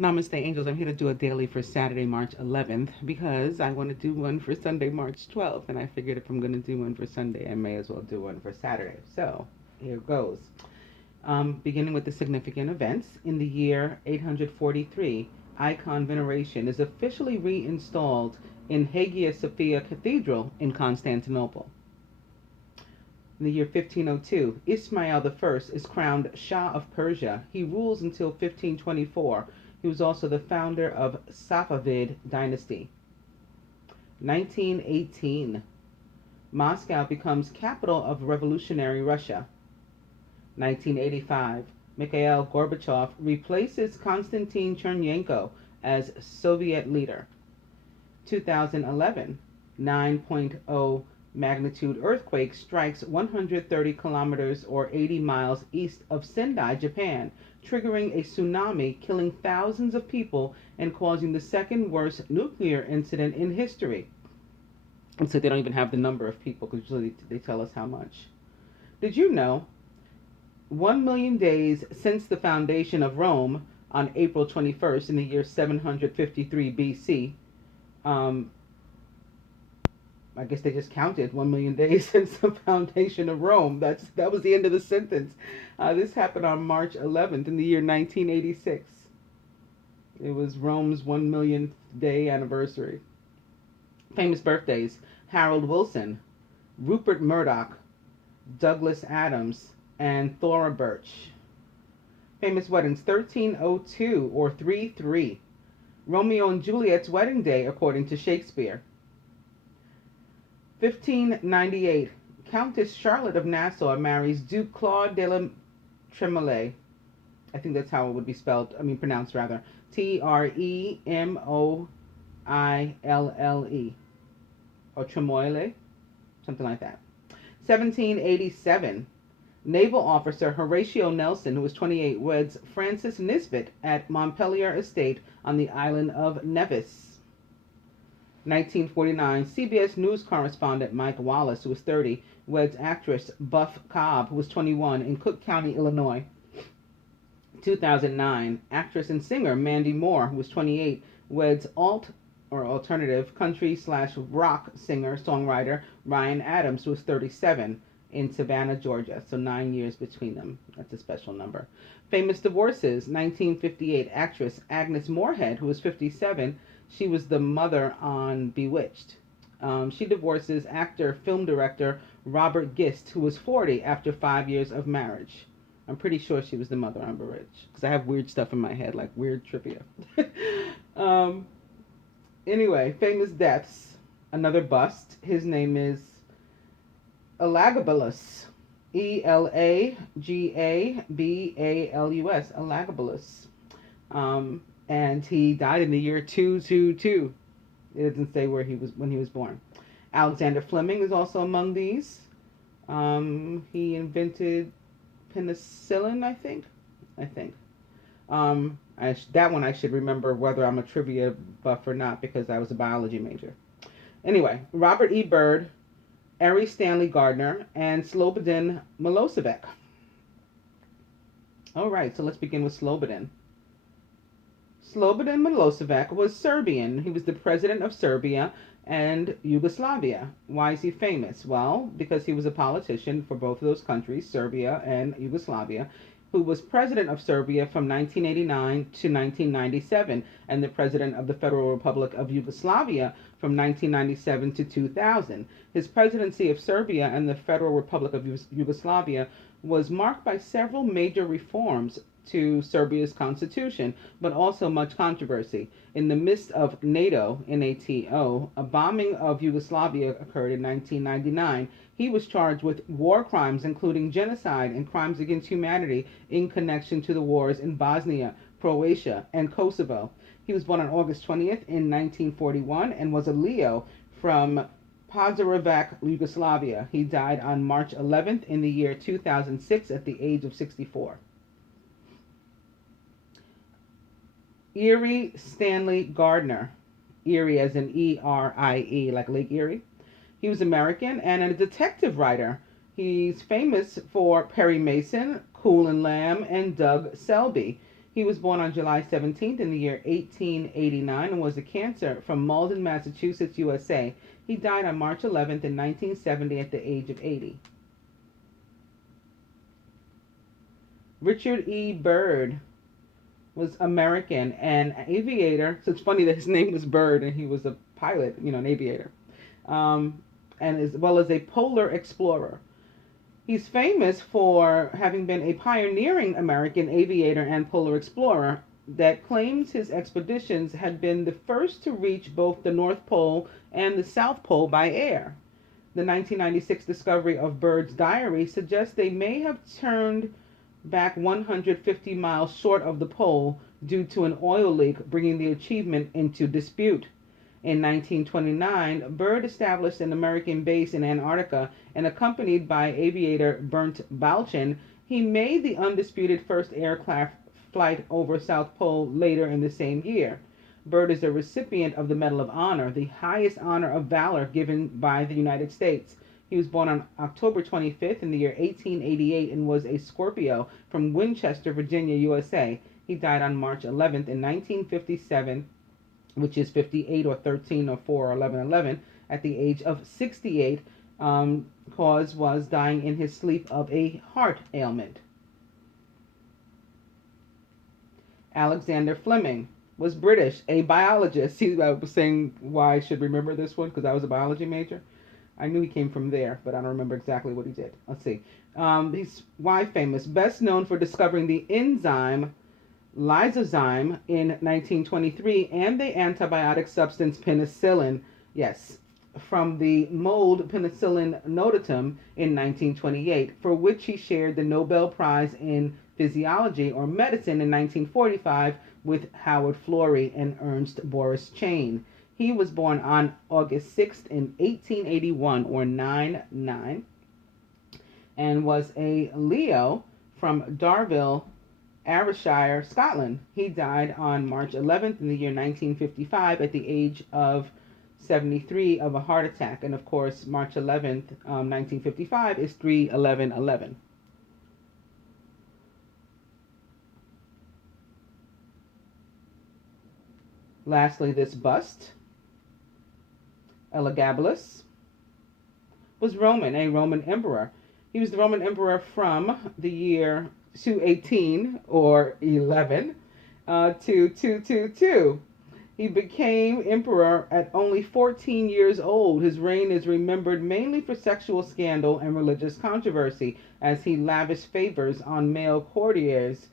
Namaste, angels. I'm here to do a daily for Saturday, March 11th, because I want to do one for Sunday, March 12th, and I figured if I'm going to do one for Sunday, I may as well do one for Saturday. So here goes. Beginning with the significant events. In the year 843, icon veneration is officially reinstalled in Hagia Sophia Cathedral in Constantinople. In the year 1502, Ismail I is crowned Shah of Persia. He rules until 1524. He was also the founder of Safavid dynasty. 1918, Moscow becomes capital of revolutionary Russia. 1985, Mikhail Gorbachev replaces Konstantin Chernenko as Soviet leader. 2011, 9.0 magnitude earthquake strikes 130 kilometers or 80 miles east of Sendai, Japan, triggering a tsunami, killing thousands of people and causing the second worst nuclear incident in history. And so they don't even have the number of people because usually they tell us how much. Did you know 1 million days since the foundation of Rome on April 21st in the year 753 BC, I guess they just counted 1 million days since the foundation of Rome. That was the end of the sentence. This happened on March 11th in the year 1986. It was Rome's 1 millionth day anniversary. Famous birthdays: Harold Wilson, Rupert Murdoch, Douglas Adams, and Thora Birch. Famous weddings: 1302 or 33. Romeo and Juliet's wedding day according to Shakespeare. 1598, Countess Charlotte of Nassau marries Duke Claude de la Tremouille. I think that's how it would be pronounced rather. Tremoille. Or Tremouille, something like that. 1787, naval officer Horatio Nelson, who was 28, weds Frances Nisbet at Montpelier Estate on the island of Nevis. 1949, CBS News correspondent Mike Wallace, who was 30, weds actress Buff Cobb, who was 21, in Cook County, Illinois. 2009, actress and singer Mandy Moore, who was 28, weds alternative country/rock singer-songwriter Ryan Adams, who was 37, in Savannah, Georgia. So 9 years between them. That's a special number. Famous divorces: 1958, actress Agnes Moorehead, who was 57. She was the mother on Bewitched. She divorces actor, film director Robert Gist, who was 40 after 5 years of marriage. I'm pretty sure she was the mother on Bewitched because I have weird stuff in my head, like weird trivia. Anyway, famous deaths. Another bust. His name is Elagabalus. Elagabalus. Elagabalus. And he died in the year 222. It doesn't say when he was born. Alexander Fleming is also among these. He invented penicillin, I think. That one I should remember whether I'm a trivia buff or not because I was a biology major. Anyway, Robert E. Byrd, Ari Stanley Gardner, and Slobodan Milosevic. All right, so let's begin with Slobodan. Slobodan Milosevic was Serbian. He was the president of Serbia and Yugoslavia. Why is he famous? Well, because he was a politician for both of those countries, Serbia and Yugoslavia, who was president of Serbia from 1989 to 1997 and the president of the Federal Republic of Yugoslavia from 1997 to 2000. His presidency of Serbia and the Federal Republic of Yugoslavia was marked by several major reforms to Serbia's constitution, but also much controversy. In the midst of NATO, NATO, a bombing of Yugoslavia occurred in 1999. He was charged with war crimes, including genocide and crimes against humanity in connection to the wars in Bosnia, Croatia, and Kosovo. He was born on August 20th in 1941 and was a Leo from Požarevac, Yugoslavia. He died on March 11th in the year 2006 at the age of 64. Erie Stanley Gardner. Erie as in E-R-I-E, like Lake Erie. He was American and a detective writer. He's famous for Perry Mason, Cool and Lamb, and Doug Selby. He was born on July 17th in the year 1889 and was a Cancer from Malden, Massachusetts, USA. He died on March 11th in 1970 at the age of 80. Richard E. Byrd was American and aviator. So it's funny that his name was Byrd and he was a pilot, an aviator, and as well as a polar explorer. He's famous for having been a pioneering American aviator and polar explorer that claims his expeditions had been the first to reach both the North Pole and the South Pole by air. The 1996 discovery of Byrd's diary suggests they may have turned back 150 miles short of the pole due to an oil leak, bringing the achievement into dispute. In 1929, Byrd established an American base in Antarctica, and accompanied by aviator Bernt Balchen, he made the undisputed first aircraft flight over South Pole later in the same year. Byrd is a recipient of the Medal of Honor, the highest honor of valor given by the United States. He was born on October 25th in the year 1888 and was a Scorpio from Winchester, Virginia, USA. He died on March 11th in 1957, which is 58 or 13 or 4 or 11, 11, at the age of 68. Cause was dying in his sleep of a heart ailment. Alexander Fleming was British, a biologist. See, I was saying why I should remember this one because I was a biology major. I knew he came from there, but I don't remember exactly what he did. Let's see. He's why famous? Best known for discovering the enzyme lysozyme in 1923 and the antibiotic substance penicillin, yes, from the mold Penicillin notatum in 1928, for which he shared the Nobel Prize in Physiology or Medicine in 1945 with Howard Florey and Ernst Boris Chain. He was born on August 6th in 1881, or 9-9, and was a Leo from Darville, Ayrshire, Scotland. He died on March 11th in the year 1955 at the age of 73 of a heart attack. And of course, March 11th, 1955 is 3/11/11. Lastly, this bust, Elagabalus, was Roman, a Roman emperor. He was the Roman emperor from the year 218 or 11 to 222. He became emperor at only 14 years old. His reign is remembered mainly for sexual scandal and religious controversy, as he lavished favors on male courtiers,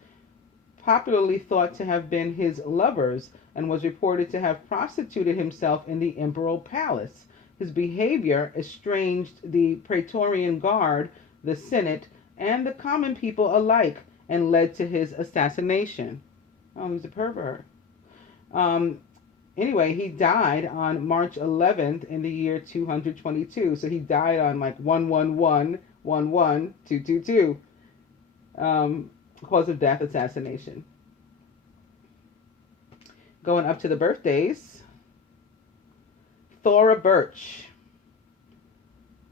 popularly thought to have been his lovers, and was reported to have prostituted himself in the imperial palace. His behavior estranged the Praetorian Guard, the Senate, and the common people alike, and led to his assassination. Oh, he's a pervert. Anyway, he died on March 11th in the year 222. So he died on like 111-11-222. Cause of death, assassination. Going up to the birthdays. Thora Birch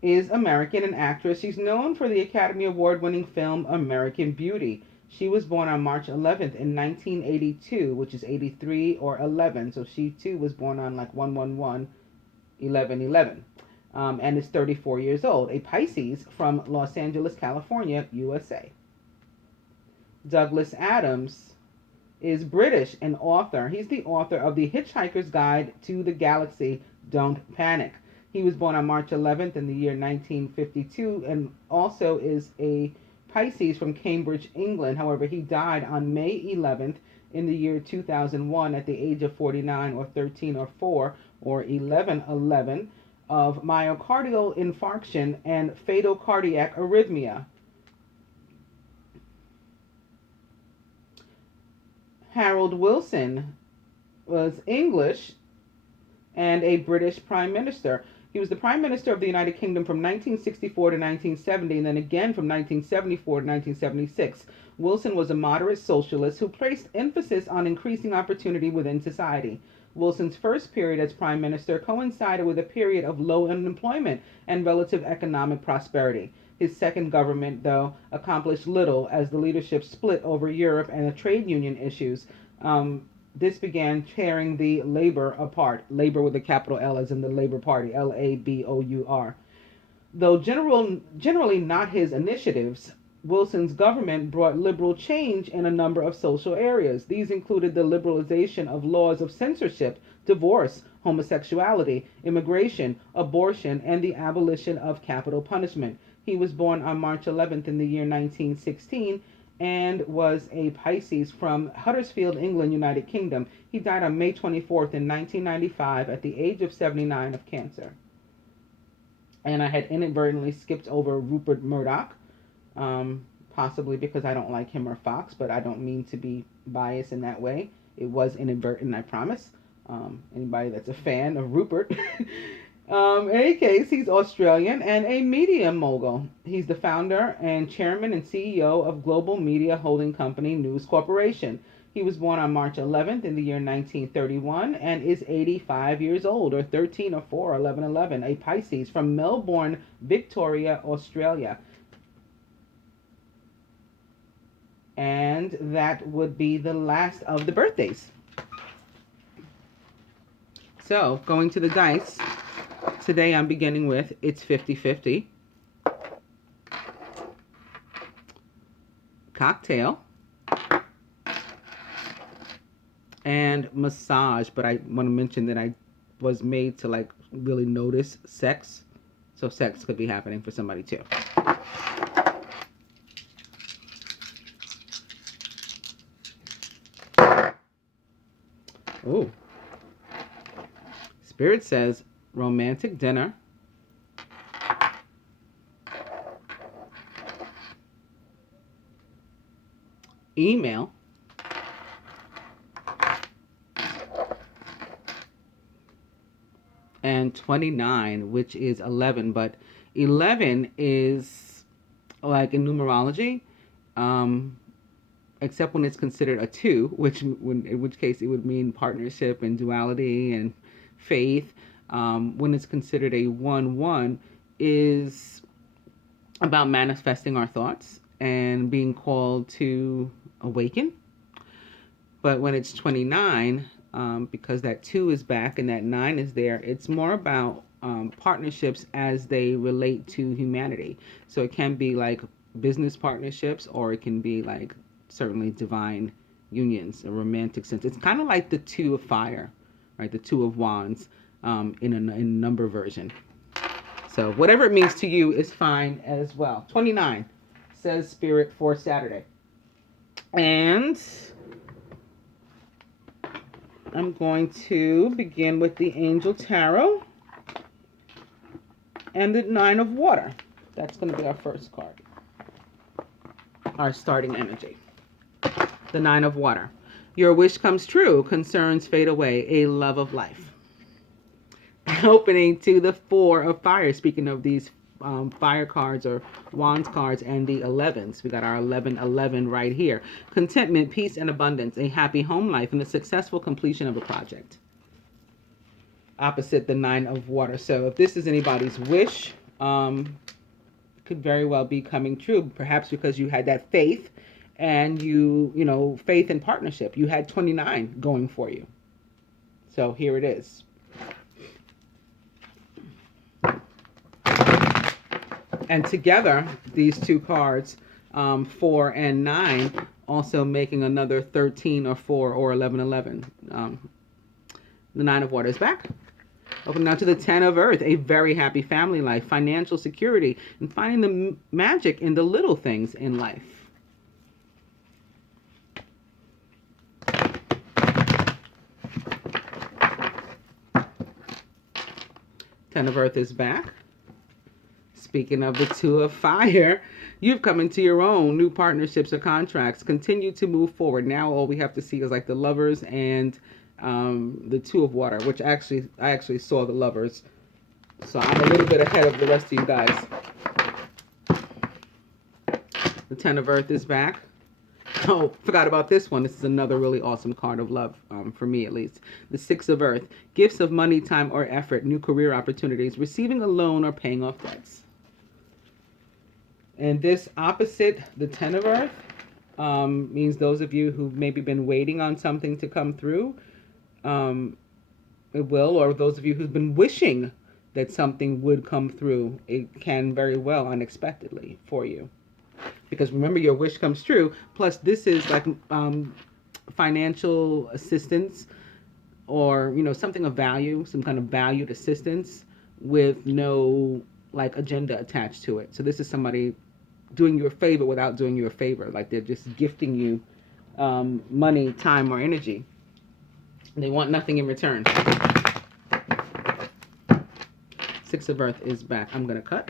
is American, an actress. She's known for the Academy Award-winning film American Beauty. She was born on March 11th in 1982, which is 83 or 11. So she too was born on like 111-11-11, and is 34 years old. A Pisces from Los Angeles, California, USA. Douglas Adams is British, an author. He's the author of The Hitchhiker's Guide to the Galaxy, Don't Panic. He was born on March 11th in the year 1952 and also is a Pisces from Cambridge, England. However, he died on May 11th in the year 2001 at the age of 49 or 13 or 4 or 11-11 of myocardial infarction and fatal cardiac arrhythmia. Harold Wilson was English and a British Prime Minister. He was the Prime Minister of the United Kingdom from 1964 to 1970, and then again from 1974 to 1976. Wilson was a moderate socialist who placed emphasis on increasing opportunity within society. Wilson's first period as Prime Minister coincided with a period of low unemployment and relative economic prosperity. His second government, though, accomplished little as the leadership split over Europe and the trade union issues. This began tearing the Labour apart. Labour with a capital L, as in the Labour Party, Labour. Though generally not his initiatives, Wilson's government brought liberal change in a number of social areas. These included the liberalization of laws of censorship, divorce, homosexuality, immigration, abortion, and the abolition of capital punishment. He was born on March 11th in the year 1916 and was a Pisces from Huddersfield, England, United Kingdom. He died on May 24th in 1995 at the age of 79 of cancer. And I had inadvertently skipped over Rupert Murdoch, possibly because I don't like him or Fox, but I don't mean to be biased in that way. It was inadvertent, I promise. Anybody that's a fan of Rupert. In any case, he's Australian and a media mogul. He's the founder and chairman and CEO of global media holding company News Corporation. He was born on March 11th in the year 1931 and is 85 years old, or 13 or 4 or 11, a Pisces from Melbourne, Victoria, Australia. And that would be the last of the birthdays. So, going to the dice, today I'm beginning with It's 50-50, Cocktail, and Massage. But I want to mention that I was made to like really notice sex. So sex could be happening for somebody too. Ooh. Spirit says romantic dinner, email, and 29, which is 11. But 11 is like in numerology, except when it's considered a 2, in which case it would mean partnership and duality and faith. When it's considered a 1-1 is about manifesting our thoughts and being called to awaken. But when it's 29, because that 2 is back and that 9 is there, it's more about partnerships as they relate to humanity. So it can be like business partnerships, or it can be like certainly divine unions, a romantic sense. It's kind of like the 2 of fire, right? The 2 of wands in a number version. So whatever it means to you is fine as well. 29 says Spirit for Saturday. And I'm going to begin with the Angel Tarot and the 9 of Water. That's going to be our first card. Our starting energy. The 9 of Water. Your wish comes true. Concerns fade away. A love of life. Opening to the 4 of Fire. Speaking of these fire cards or wands cards and the 11s. We got our 11 right here. Contentment, peace, and abundance. A happy home life and the successful completion of a project. Opposite the 9 of Water. So if this is anybody's wish, could very well be coming true. Perhaps because you had that faith and you know, faith and partnership. You had 29 going for you. So here it is. And together, these 2 cards, 4 and 9, also making another 13 or 4 or 11. The 9 of Water is back. Open now to the 10 of Earth, a very happy family life, financial security, and finding the magic in the little things in life. Ten of Earth is back. Speaking of the 2 of Fire, you've come into your own new partnerships or contracts. Continue to move forward. Now all we have to see is like the Lovers and the 2 of Water, which I actually saw the Lovers. So I'm a little bit ahead of the rest of you guys. The 10 of Earth is back. Oh, forgot about this one. This is another really awesome card of love, for me at least. The 6 of Earth. Gifts of money, time, or effort. New career opportunities. Receiving a loan or paying off debts. And this opposite, the Ten of Earth, means those of you who've maybe been waiting on something to come through, it will, or those of you who've been wishing that something would come through, it can very well unexpectedly for you. Because remember, your wish comes true. Plus, this is like financial assistance, or something of value, some kind of valued assistance with no like agenda attached to it. So this is somebody doing you a favor without doing you a favor. Like they're just gifting you money, time, or energy. They want nothing in return. Six of Earth is back. I'm going to cut.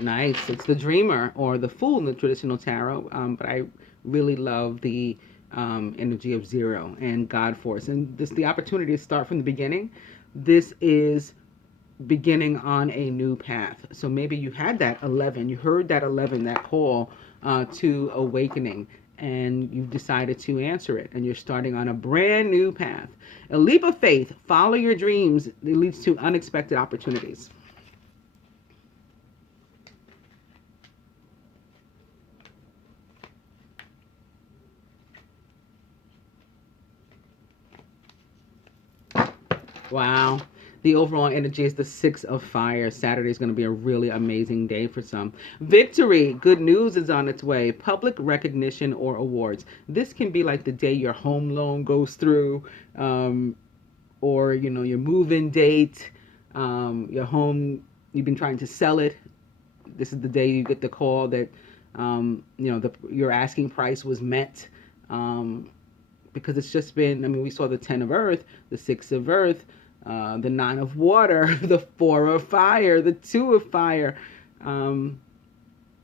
Nice. It's the Dreamer or the Fool in the traditional tarot, but I really love the energy of Zero and God Force. And this the opportunity to start from the beginning. This is beginning on a new path. So maybe you had that 11, you heard that 11, that call to awakening, and you decided to answer it, and you're starting on a brand new path. A leap of faith, follow your dreams. It leads to unexpected opportunities. Wow. The overall energy is the Six of Fire. Saturday is going to be a really amazing day for some. Victory. Good news is on its way. Public recognition or awards. This can be like the day your home loan goes through, or, your move-in date, your home, you've been trying to sell it. This is the day you get the call that, your asking price was met. Because it's just been, we saw the 10 of Earth, the 6 of Earth, the 9 of Water, the 4 of Fire, the 2 of Fire, and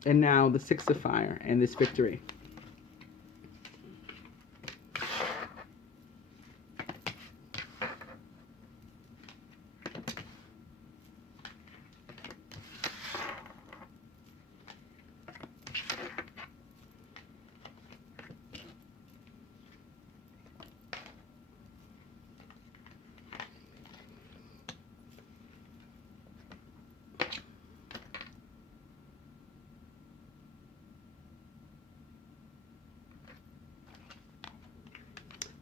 now the 6 of Fire and this victory.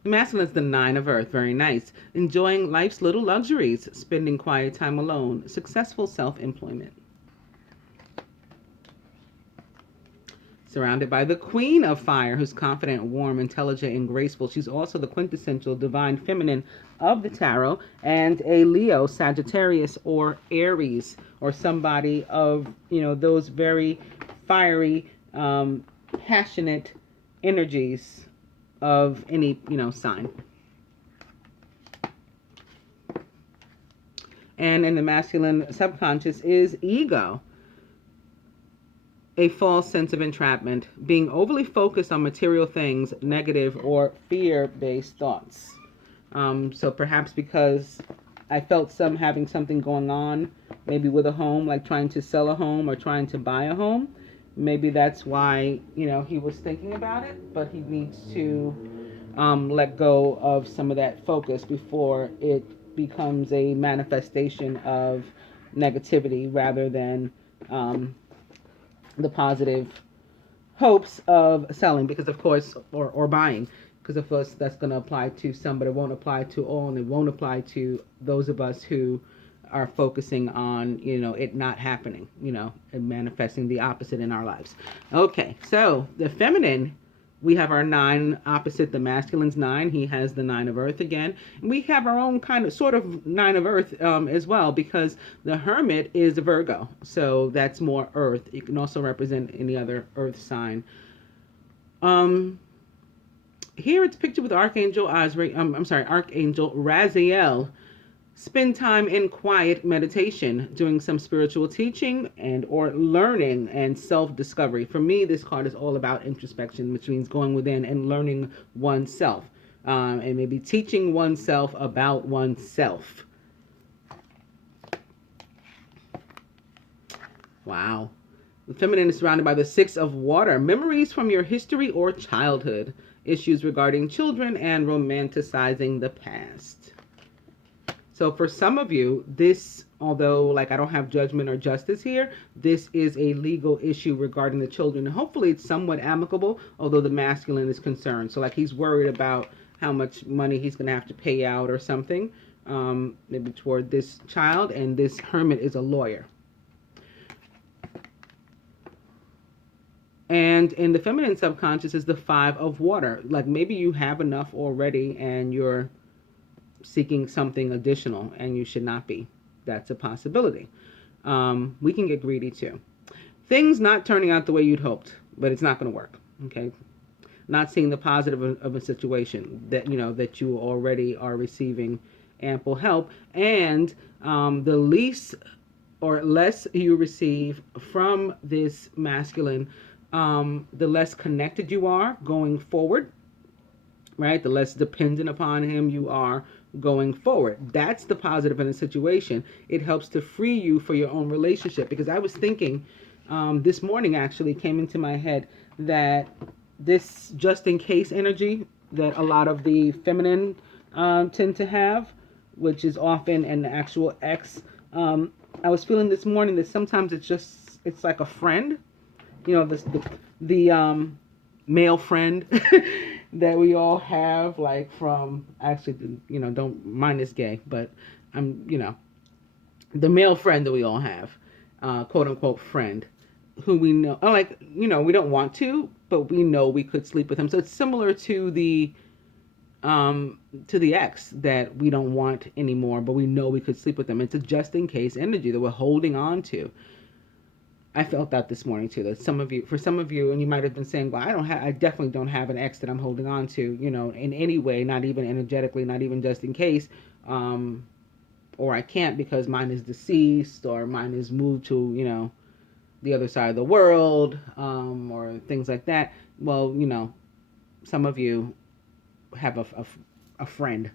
The masculine is the 9 of Earth. Very nice. Enjoying life's little luxuries. Spending quiet time alone. Successful self-employment. Surrounded by the Queen of Fire, who's confident, warm, intelligent, and graceful. She's also the quintessential divine feminine of the tarot, and a Leo, Sagittarius, or Aries, or somebody of, those very fiery, passionate energies of any, sign. And in the masculine subconscious is ego. A false sense of entrapment, being overly focused on material things, negative or fear-based thoughts. So perhaps because I felt having something going on, maybe with a home, like trying to sell a home or trying to buy a home. Maybe that's why, he was thinking about it, but he needs to let go of some of that focus before it becomes a manifestation of negativity rather than the positive hopes of selling, because of course, or buying, because of course that's going to apply to some, but it won't apply to all, and it won't apply to those of us who are focusing on, it not happening, and manifesting the opposite in our lives. Okay, so the feminine, we have our 9 opposite the masculine's 9. He has the 9 of Earth again. And we have our own kind of sort of 9 of Earth as well, because the Hermit is a Virgo. So that's more Earth. It can also represent any other Earth sign. Here it's pictured with Archangel Archangel Raziel. Spend time in quiet meditation, doing some spiritual teaching and or learning and self-discovery. For me, this card is all about introspection, which means going within and learning oneself, and maybe teaching oneself about oneself. Wow. The feminine is surrounded by the six of water, memories from your history or childhood, issues regarding children, and romanticizing the past. So for some of you, this, although like I don't have judgment or justice here, this is a legal issue regarding the children. And hopefully it's somewhat amicable, although the masculine is concerned. So like he's worried about how much money he's going to have to pay out or something, maybe toward this child. And this hermit is a lawyer. And in the feminine subconscious is the five of water. Like maybe you have enough already and you're seeking something additional, and you should not be. That's a possibility. We can get greedy too. Things not turning out the way you'd hoped, but it's not going to work. Okay, not seeing the positive of a situation that that you already are receiving ample help, and the least or less you receive from this masculine, the less connected you are going forward. Right, the less dependent upon him you are going forward. That's the positive in a situation. It helps to free you for your own relationship. Because I was thinking this morning, actually came into my head that this just in case energy that a lot of the feminine tend to have, which is often an actual ex. I was feeling this morning that sometimes it's like a friend, the male friend that we all have, like from, actually, don't mind this gay, but the male friend that we all have, quote unquote friend, who we know, like, we don't want to, but we know we could sleep with him. So it's similar to the ex that we don't want anymore, but we know we could sleep with them. It's a just in case energy that we're holding on to. I felt that this morning too. That for some of you, and you might have been saying, "Well, I definitely don't have an ex that I'm holding on to, in any way, not even energetically, not even just in case, or I can't because mine is deceased, or mine is moved to, the other side of the world, or things like that." Well, some of you have a friend.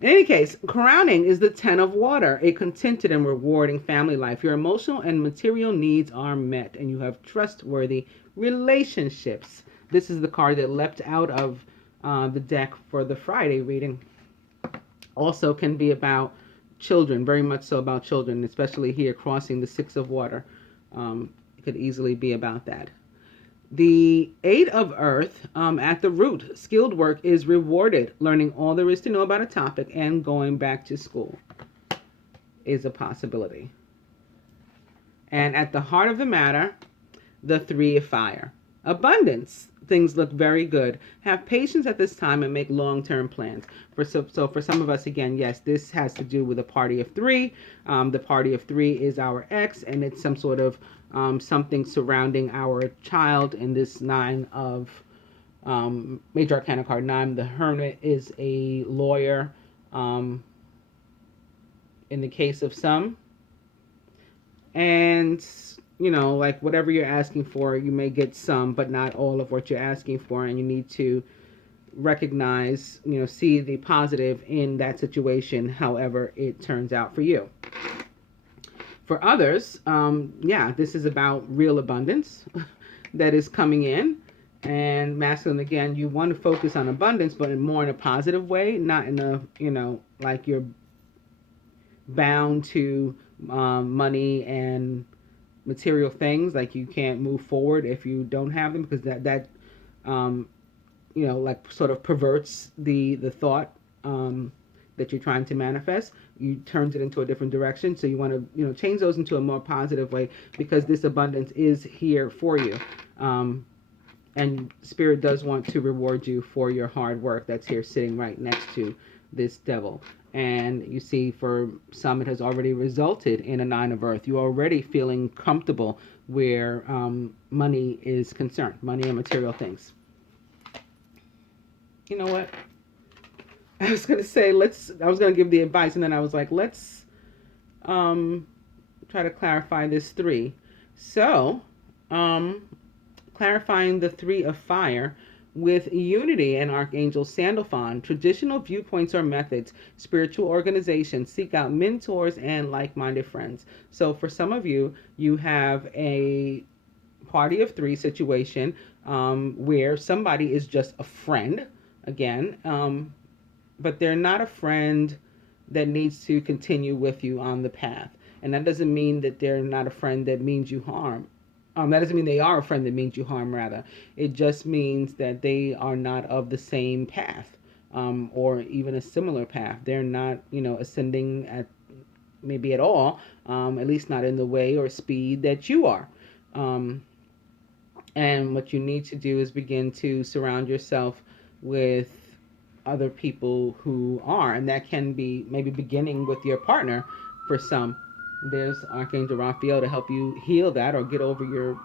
In any case, crowning is the 10 of water, a contented and rewarding family life. Your emotional and material needs are met, and you have trustworthy relationships. This is the card that leapt out of the deck for the Friday reading. Also can be about children, very much so about children, especially here crossing the 6 of water. It could easily be about that. The 8 of earth, at the root, skilled work is rewarded. Learning all there is to know about a topic and going back to school is a possibility. And at the heart of the matter, the 3 of fire. Abundance. Things look very good. Have patience at this time and make long-term plans. So for some of us, again, yes, this has to do with a party of 3. The party of 3 is our ex, and it's some sort of something surrounding our child. In this 9 of Major Arcana card 9, the Hermit is a lawyer. In the case of some, and like whatever you're asking for, you may get some, but not all of what you're asking for, and you need to recognize, see the positive in that situation, however it turns out for you. For others, this is about real abundance that is coming in. And masculine, again, you want to focus on abundance, but more in a positive way, not in a, like you're bound to money and material things, like you can't move forward if you don't have them, because that like sort of perverts the thought that you're trying to manifest. You turns it into a different direction. So you want to change those into a more positive way, because this abundance is here for you, and Spirit does want to reward you for your hard work that's here sitting right next to this devil. And you see, for some, it has already resulted in a 9 of earth. You're already feeling comfortable where money is concerned, money and material things. You know what? I was going to say, I was going to give the advice, and then I was like, let's try to clarify this 3. So, clarifying the 3 of fire, With Unity and Archangel Sandalphon, traditional viewpoints or methods, spiritual organizations seek out mentors and like-minded friends. So for some of you, you have a party of three situation where somebody is just a friend, again, but they're not a friend that needs to continue with you on the path. And that doesn't mean that they're not a friend that means you harm. That doesn't mean they are a friend that means you harm, rather. It just means that they are not of the same path, or even a similar path. They're not, ascending at maybe at all, at least not in the way or speed that you are. And what you need to do is begin to surround yourself with other people who are, and that can be maybe beginning with your partner for some. There's Archangel Raphael to help you heal that or get over your,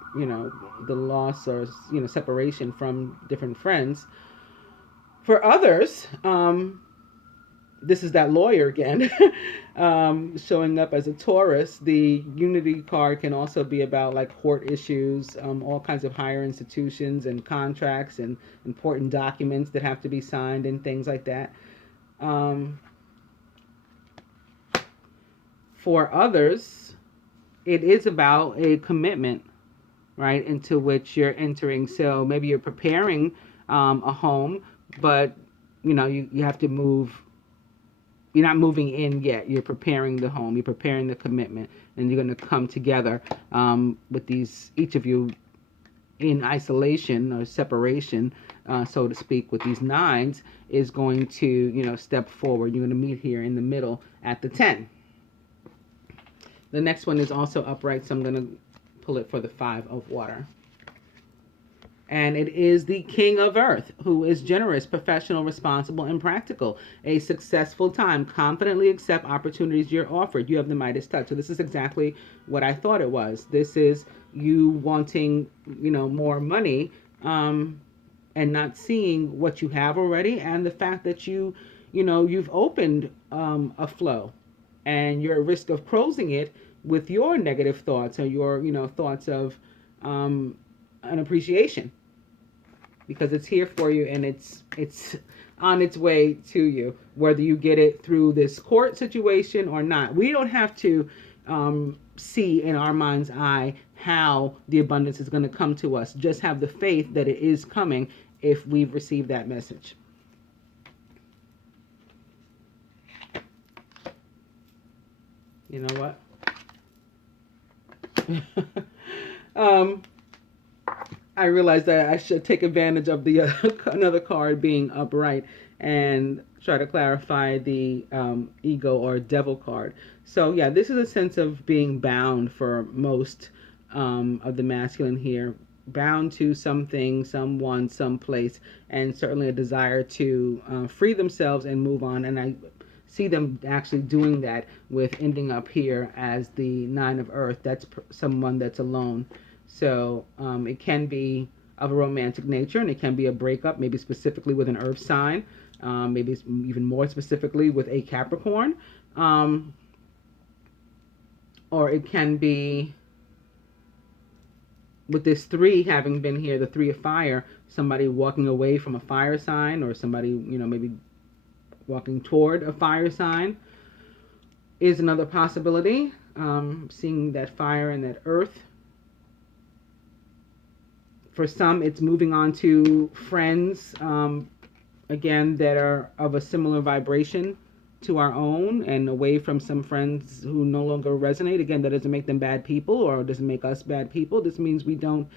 the loss or, separation from different friends. For others, this is that lawyer again, showing up as a Taurus. The Unity card can also be about like court issues, all kinds of higher institutions and contracts and important documents that have to be signed and things like that. For others, it is about a commitment, right, into which you're entering. So maybe you're preparing a home, but you have to move. You're not moving in yet. You're preparing the home. You're preparing the commitment, and you're going to come together with these, each of you, in isolation or separation, so to speak. With these nines, is going to step forward. You're going to meet here in the middle at the 10. The next one is also upright, so I'm going to pull it for the 5 of water. And it is the King of Earth, who is generous, professional, responsible, and practical. A successful time. Confidently accept opportunities you're offered. You have the Midas touch. So this is exactly what I thought it was. This is you wanting, more money, and not seeing what you have already, and the fact that you've opened a flow, and you're at risk of closing it with your negative thoughts or your, thoughts of an appreciation, because it's here for you and it's on its way to you, whether you get it through this court situation or not. We don't have to see in our mind's eye how the abundance is going to come to us. Just have the faith that it is coming if we've received that message. You know what? I realized that I should take advantage of the another card being upright and try to clarify the ego or devil card. So yeah, this is a sense of being bound for most of the masculine here, bound to something, someone, someplace, and certainly a desire to free themselves and move on. And I see them actually doing that with ending up here as the 9 of Earth. That's someone that's alone. So it can be of a romantic nature, and it can be a breakup, maybe specifically with an earth sign, maybe even more specifically with a Capricorn, or it can be with this 3 having been here, the 3 of fire, somebody walking away from a fire sign, or somebody, maybe walking toward a fire sign is another possibility. Seeing that fire and that earth. For some, it's moving on to friends, again, that are of a similar vibration to our own, and away from some friends who no longer resonate. Again, that doesn't make them bad people or doesn't make us bad people. This means we don't,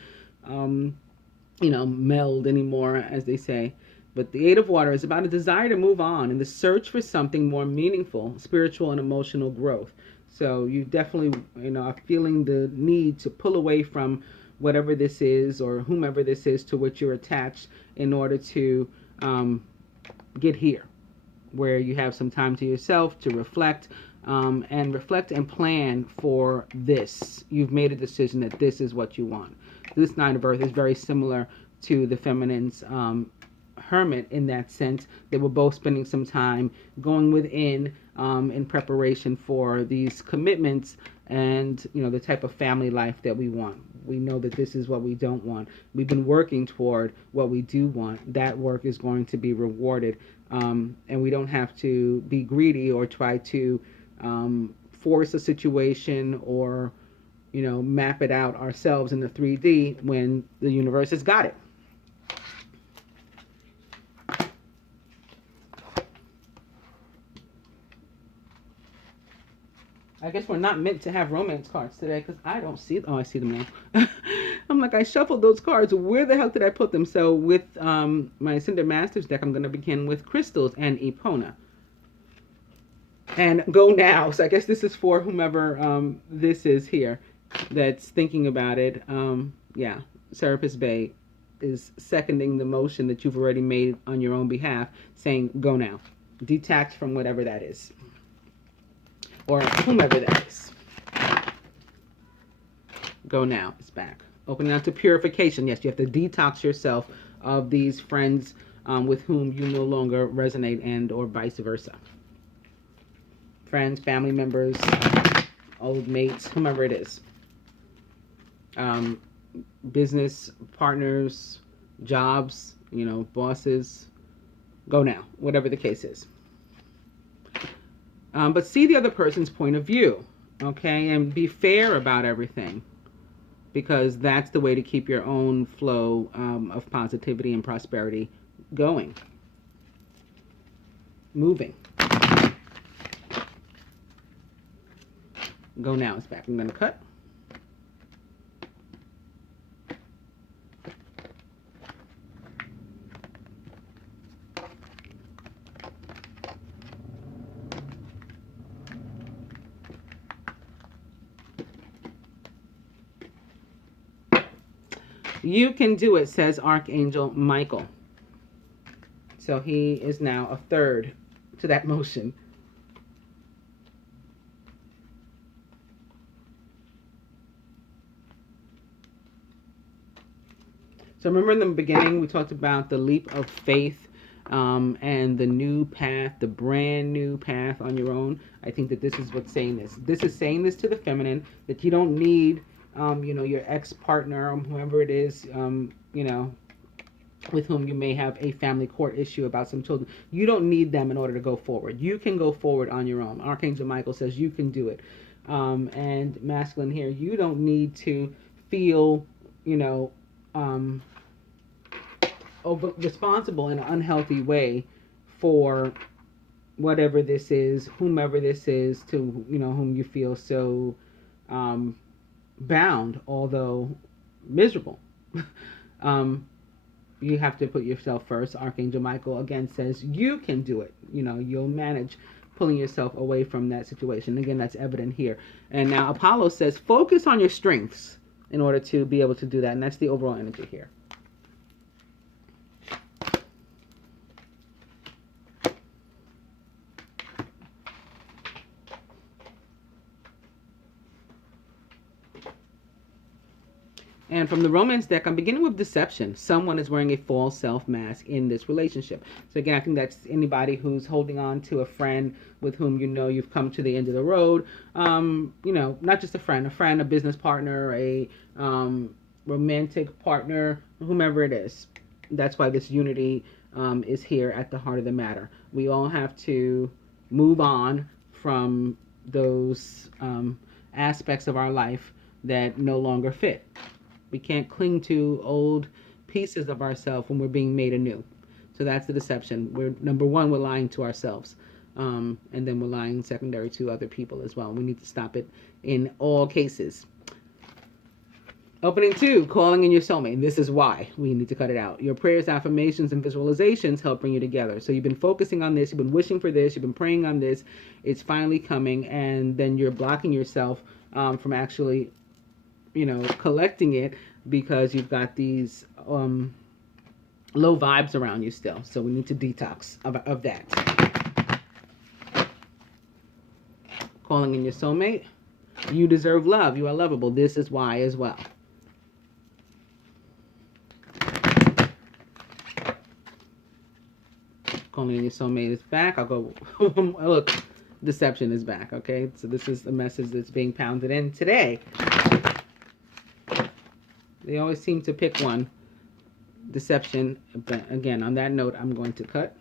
meld anymore, as they say. But the 8 of water is about a desire to move on and the search for something more meaningful, spiritual and emotional growth. So you definitely, are feeling the need to pull away from whatever this is or whomever this is to which you're attached in order to get here, where you have some time to yourself to reflect and plan for this. You've made a decision that this is what you want. This 9 of Earth is very similar to the feminine's hermit in that sense. They were both spending some time going within in preparation for these commitments and, you know, the type of family life that we want. We know that this is what we don't want. We've been working toward what we do want. That work is going to be rewarded. And we don't have to be greedy or try to force a situation or, you know, map it out ourselves in the 3D when the universe has got it. I guess we're not meant to have romance cards today because I don't see them. Oh, I see them now. I'm like, I shuffled those cards. Where the hell did I put them? So with my Cinder Masters deck, I'm going to begin with Crystals and Epona. And go now. So I guess this is for whomever this is here that's thinking about it. Yeah, Serapis Bay is seconding the motion that you've already made on your own behalf, saying go now. Detach from whatever that is. Or whomever that is. Go now. It's back. Opening up to purification. Yes, you have to detox yourself of these friends with whom you no longer resonate, and or vice versa. Friends, family members, old mates, whomever it is. Business partners, jobs, you know, bosses. Go now. Whatever the case is. But see the other person's point of view, okay? And be fair about everything, because that's the way to keep your own flow of positivity and prosperity going, moving. Go now. It's back. I'm going to cut. You can do it, says Archangel Michael. So he is now a third to that motion. So remember in the beginning, we talked about the leap of faith and the new path, the brand new path on your own. I think that this is what's saying this. This is saying this to the feminine, that you don't need you know, your ex-partner or whoever it is, you know, with whom you may have a family court issue about some children. You don't need them in order to go forward. You can go forward on your own. Archangel Michael says you can do it. And masculine here, you don't need to feel, you know, responsible in an unhealthy way for whatever this is, whomever this is, to, you know, whom you feel so bound, although miserable. You have to put yourself first. Archangel Michael again says you can do it. You know, you'll manage pulling yourself away from that situation. Again, that's evident here. And now Apollo says focus on your strengths in order to be able to do that. And that's the overall energy here. And from the romance deck, I'm beginning with deception. Someone is wearing a false self mask in this relationship. So again, I think that's anybody who's holding on to a friend with whom you know you've come to the end of the road. You know, not just a friend, a business partner, a romantic partner, whomever it is. That's why this unity is here at the heart of the matter. We all have to move on from those aspects of our life that no longer fit. We can't cling to old pieces of ourselves when we're being made anew. So that's the deception. We're, number one, we're lying to ourselves. And then we're lying secondary to other people as well. We need to stop it in all cases. Opening 2, calling in your soulmate. This is why we need to cut it out. Your prayers, affirmations, and visualizations help bring you together. So you've been focusing on this. You've been wishing for this. You've been praying on this. It's finally coming. And then you're blocking yourself from actually, you know, collecting it because you've got these low vibes around you still. So we need to detox of that. Calling in your soulmate. You deserve love. You are lovable. This is why as well. calling in your soulmate is back. I'll go, look, deception is back, okay? So this is the message that's being pounded in today. They always seem to pick one. Deception. But again, on that note, I'm going to cut.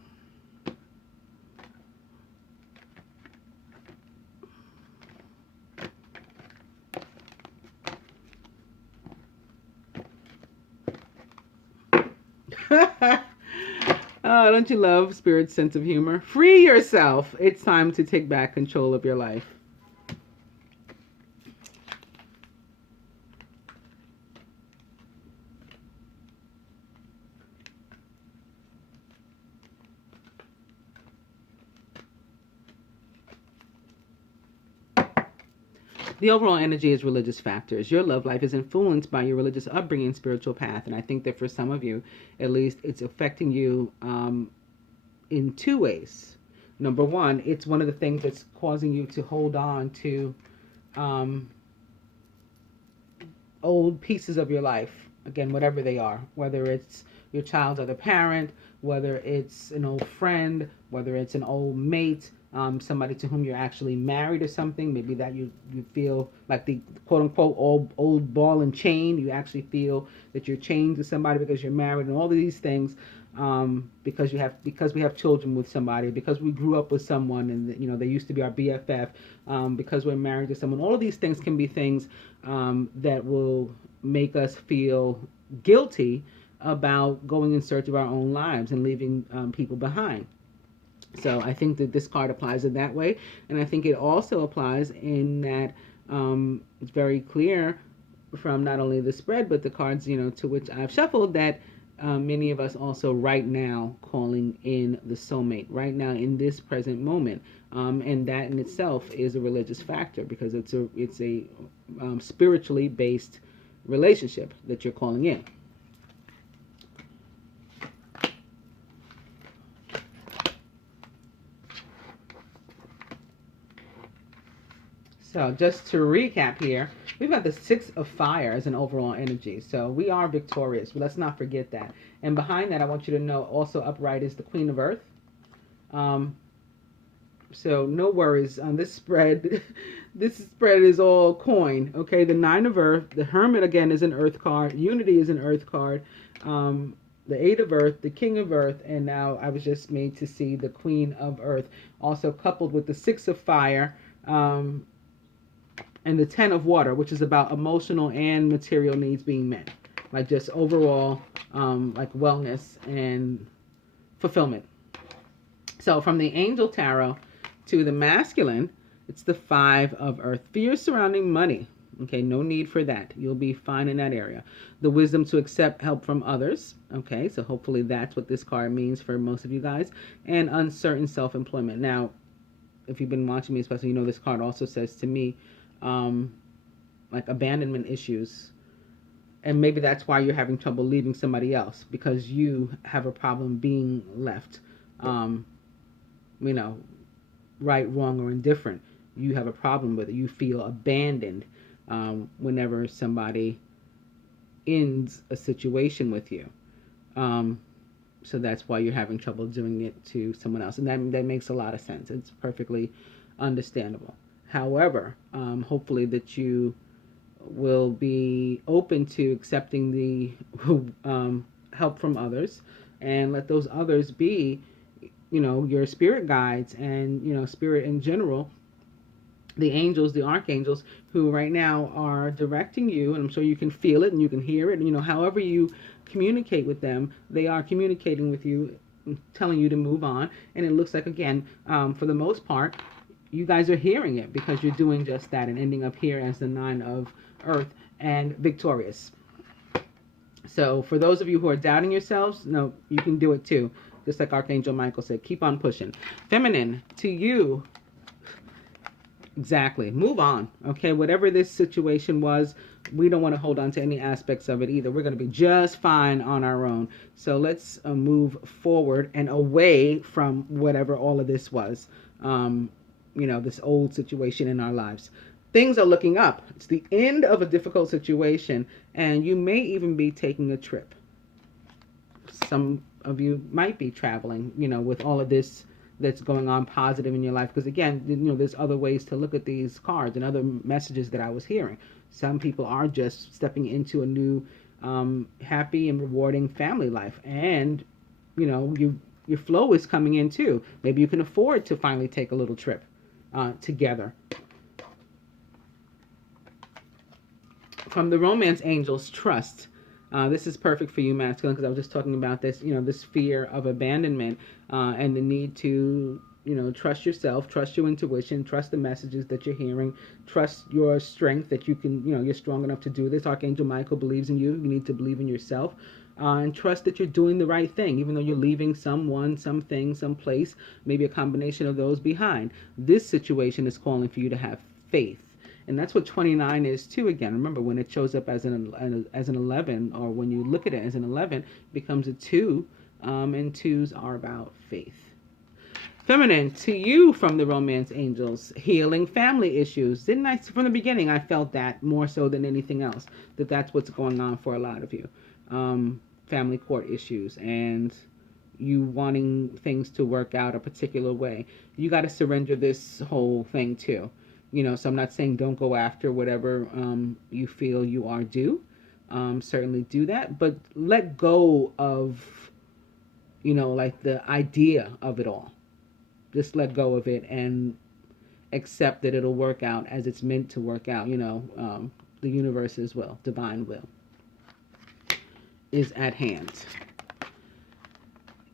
Oh, don't you love Spirit's sense of humor? Free yourself. It's time to take back control of your life. The overall energy is religious factors. Your love life is influenced by your religious upbringing, spiritual path, and I think that for some of you, at least, it's affecting you in two ways. Number one, it's one of the things that's causing you to hold on to old pieces of your life. Again, whatever they are, whether it's your child's other parent, whether it's an old friend, whether it's an old mate, somebody to whom you're actually married or something. Maybe that you feel like the quote unquote old ball and chain. You actually feel that you're chained to somebody because you're married, and all of these things because we have children with somebody, because we grew up with someone, and they used to be our BFF, because we're married to someone. All of these things can be things that will make us feel guilty about going in search of our own lives and leaving people behind. So I think that this card applies in that way, and I think it also applies in that it's very clear from not only the spread but the cards to which I've shuffled that many of us also right now calling in the soulmate right now in this present moment, and that in itself is a religious factor because it's a spiritually based relationship that you're calling in. So just to recap here, we've got the Six of Fire as an overall energy. So we are victorious. But let's not forget that. And behind that, I want you to know also upright is the Queen of Earth. So no worries on this spread. This spread is all coin. Okay, the Nine of Earth. The Hermit, again, is an Earth card. Unity is an Earth card. The Eight of Earth, the King of Earth, and now I was just made to see the Queen of Earth. Also coupled with the Six of Fire. And the 10 of Water, which is about emotional and material needs being met. Like just overall, like wellness and fulfillment. So from the Angel Tarot to the masculine, it's the Five of Earth. Fear surrounding money. Okay, no need for that. You'll be fine in that area. The wisdom to accept help from others. Okay, so hopefully that's what this card means for most of you guys. And uncertain self-employment. Now, if you've been watching me especially, this card also says to me, like abandonment issues, and maybe that's why you're having trouble leaving somebody else, because you have a problem being left, right, wrong, or indifferent. You have a problem with it. You feel abandoned whenever somebody ends a situation with you. So that's why you're having trouble doing it to someone else, and that makes a lot of sense. It's perfectly understandable. However, hopefully that you will be open to accepting the help from others, and let those others be, your spirit guides and, spirit in general, the angels, the archangels, who right now are directing you, and I'm sure you can feel it and you can hear it, and, however you communicate with them, they are communicating with you, telling you to move on. And it looks like, again, for the most part, you guys are hearing it because you're doing just that and ending up here as the Nine of Earth and victorious. So for those of you who are doubting yourselves, no, you can do it too. Just like Archangel Michael said, keep on pushing. Feminine, to you, exactly, move on. Okay, whatever this situation was, we don't want to hold on to any aspects of it either. We're going to be just fine on our own. So let's move forward and away from whatever all of this was. This old situation in our lives. Things are looking up. It's the end of a difficult situation, and you may even be taking a trip. Some of you might be traveling, with all of this that's going on positive in your life. Because again, there's other ways to look at these cards and other messages that I was hearing. Some people are just stepping into a new happy and rewarding family life, and your flow is coming in too. Maybe you can afford to finally take a little trip together. From the Romance Angels, trust. This is perfect for you, masculine, because I was just talking about this, this fear of abandonment and the need to, trust yourself, trust your intuition, trust the messages that you're hearing, trust your strength that you can, you're strong enough to do this. Archangel Michael believes in you. You need to believe in yourself. And trust that you're doing the right thing, even though you're leaving someone, something, someplace, maybe a combination of those behind. This situation is calling for you to have faith. And that's what 29 is too. Again, remember, when it shows up as an 11, or when you look at it as an 11, it becomes a 2, and 2s are about faith. Feminine, to you from the Romance Angels, healing family issues. Didn't I, from the beginning, I felt that more so than anything else, that's what's going on for a lot of you. Family court issues and you wanting things to work out a particular way. You got to surrender this whole thing too. So I'm not saying don't go after whatever you feel you are due. Certainly do that, but let go of, like the idea of it all. Just let go of it and accept that it'll work out as it's meant to work out. The universe's will, divine will, is at hand.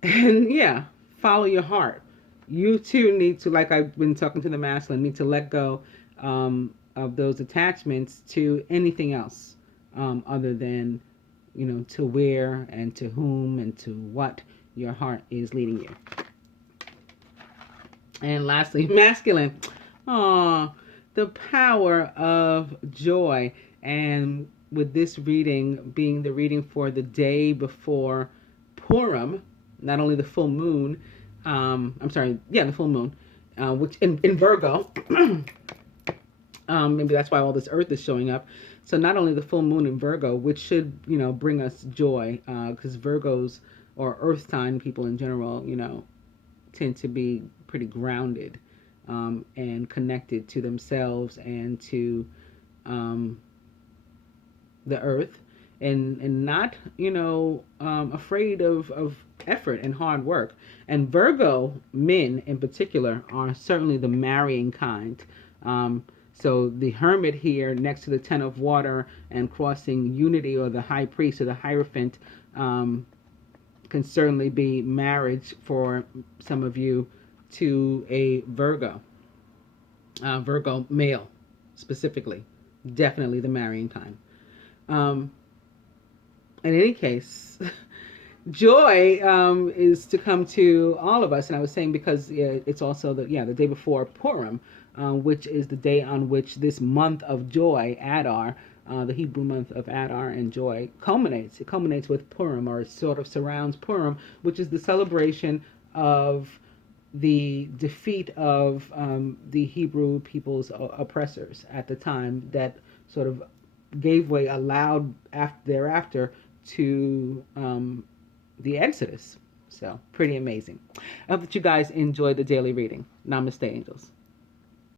And yeah, follow your heart. You too need to, like I've been talking to the masculine, need to let go of those attachments to anything else other than, to where and to whom and to what your heart is leading you. And lastly, masculine. The power of joy. And with this reading being the reading for the day before Purim, not only the full moon, the full moon, which in Virgo, maybe that's why all this earth is showing up. So not only the full moon in Virgo, which should, bring us joy, because Virgos, or earth sign people in general, tend to be pretty grounded and connected to themselves and to the earth, and not, afraid of effort and hard work. And Virgo men in particular are certainly the marrying kind. So the Hermit here next to the Ten of Water and crossing Unity, or the High Priest or the Hierophant, can certainly be marriage for some of you to a Virgo. Virgo male specifically. Definitely the marrying kind. In any case, joy is to come to all of us. And I was saying because it's also the day before Purim, which is the day on which this month of joy, Adar, the Hebrew month of Adar and joy, culminates. It culminates with Purim, or it sort of surrounds Purim, which is the celebration of the defeat of the Hebrew people's oppressors at the time, that sort of gave way, allowed thereafter to the Exodus. So pretty amazing. I hope that you guys enjoyed the daily reading. Namaste, angels.